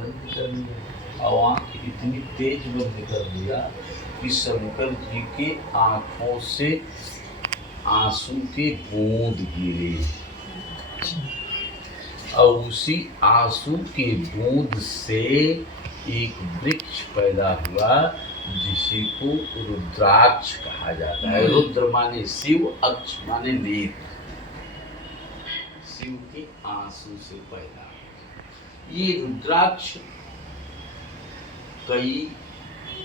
बंद कर लिया और आँख इतनी तेज बंद कर दिया कि शंकर जी के आँखों से आंसू के बूंद गिरे और उसी आंसू के बूंद से एक वृक्ष पैदा हुआ जिसे को रुद्राक्ष कहा जाता है। रुद्र माने शिव, अक्ष माने नेत्र। शिव के आंसू से पैदा। ये रुद्राक्ष कई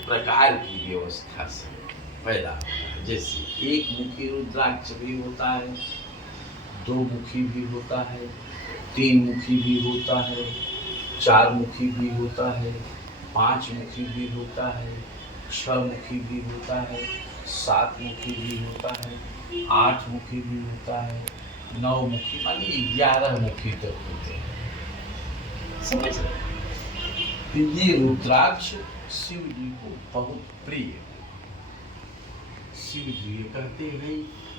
प्रकार की व्यवस्था से पैदा होता है। जैसे एक मुखी रुद्राक्ष भी होता है, दो मुखी भी होता है, तीन मुखी भी होता है, चार मुखी भी होता है, पांच मुखी भी होता है, छह मुखी भी होता है, सात मुखी भी होता है, आठ मुखी भी होता है, नौ मुखी मानी 11 मुखी तक होते हैं। समझ रहे? ये रुद्राक्ष शिव जी को बहुत प्रिय है। शिव जी कहते हैं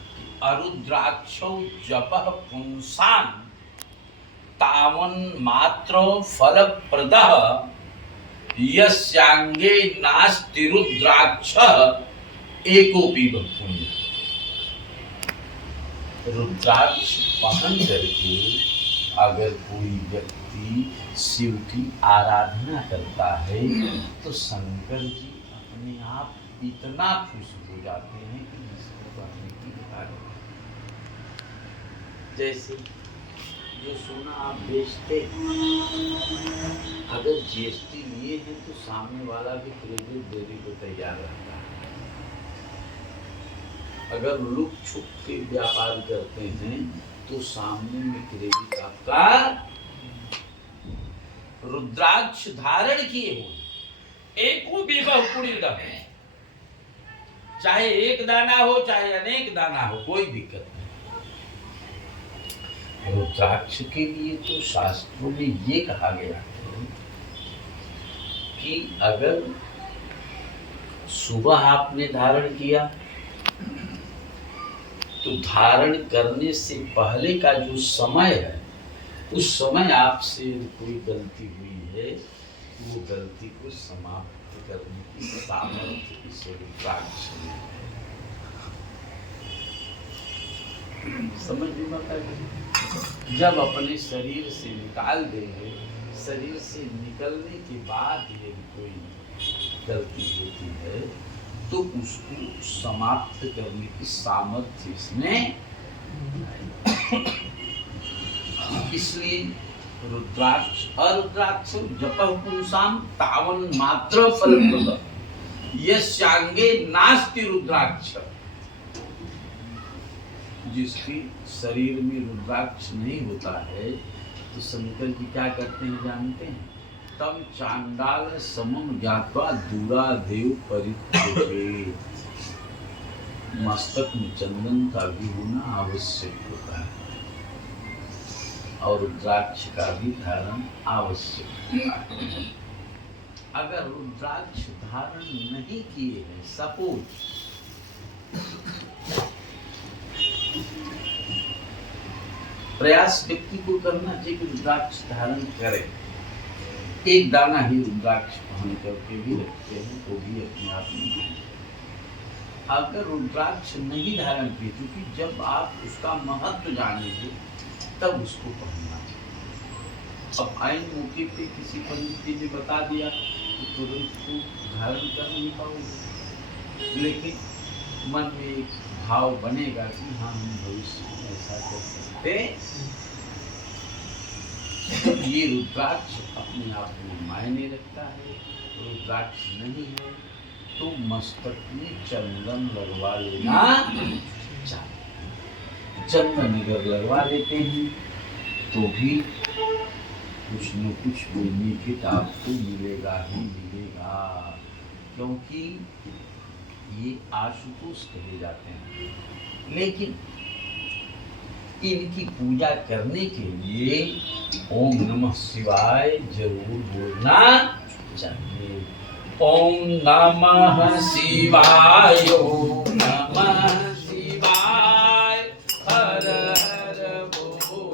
कि अरुद्राक्षौ जपः पुंसान् तावन मात्र फल प्रदः यस्यांगे नास्ति रुद्राक्ष एकोपि पुण्य। रुद्राक्ष पहन करके अगर कोई व्यक्ति शिव की आराधना करता है तो शंकर जी अपने आप इतना खुश हो जाते हैं कि इसको कहने की बात नहीं। जैसे जो सोना आप बेचते अगर जीएसटी लिए हैं तो सामने वाला भी क्रेडिट देने को तैयार रहता है। अगर लुक छुप के व्यापार करते हैं तो सामने में क्रेडिट आपका। रुद्राक्ष धारण किए हो एको बीघा पुण्य है, चाहे एक दाना हो चाहे अनेक दाना हो, कोई दिक्कत नहीं। रुद्राक्ष के लिए तो शास्त्रों में ये कहा गया है कि अगर सुबह आपने धारण किया तो धारण करने से पहले का जो समय है उस समय आपसे कोई गलती हुई है, वो गलती को समाप्त करने की सामर्थ्य इस रुद्राक्ष में है। समझ में आता है? जब अपने शरीर से निकाल देंगे, शरीर से निकलने के बाद यदि कोई गलती होती है तो उसको समाप्त करने की सामर्थ्य इसमें। इसलिए रुद्राक्ष अरुद्राक्ष जपः पुंसां तावन मात्र फलप्रदः यस्यांगे नास्ति रुद्राक्ष। जिसके शरीर में रुद्राक्ष नहीं होता है तो शंकर जी क्या करते हैं जानते हैं? तम चांडाल समम ज्ञात्वा दूरादेव परित्यजेत। मस्तक में चंदन का भी होना आवश्यक होता है और रुद्राक्ष का भी धारण आवश्यक होता है। अगर रुद्राक्ष धारण नहीं किए हैं, सपोज प्रयास व्यक्ति को करना चाहिए कि रुद्राक्ष धारण करे। एक दाना ही रुद्राक्ष पहन करके भी रखते हैं तो भी अपने आप में। अगर रुद्राक्ष नहीं धारण किए, क्योंकि जब आप उसका महत्व जानेंगे तब उसको पहनना चाहिए। अब आइन मौके पे किसी पंडित जी ने बता दिया तो तुरंत को धारण कर नहीं पाओगे, लेकिन मन में एक भाव बनेगा कि हाँ हम भविष्य में ऐसा कर सकते। तो ये रुद्राक्ष अपने आप में मायने रखता है। रुद्राक्ष नहीं है तो मस्तक में चंदन लगवा लेना चाहिए। चंदन अगर लगवा लेते हैं तो भी कुछ न कुछ बेनिफिट आपको मिलेगा ही मिलेगा, क्योंकि ये आशुतोष कहे जाते हैं। लेकिन इनकी पूजा करने के लिए ओम नमः शिवाय जरूर बोलना चाहिए। ओम नमः शिवाय, ओम नमः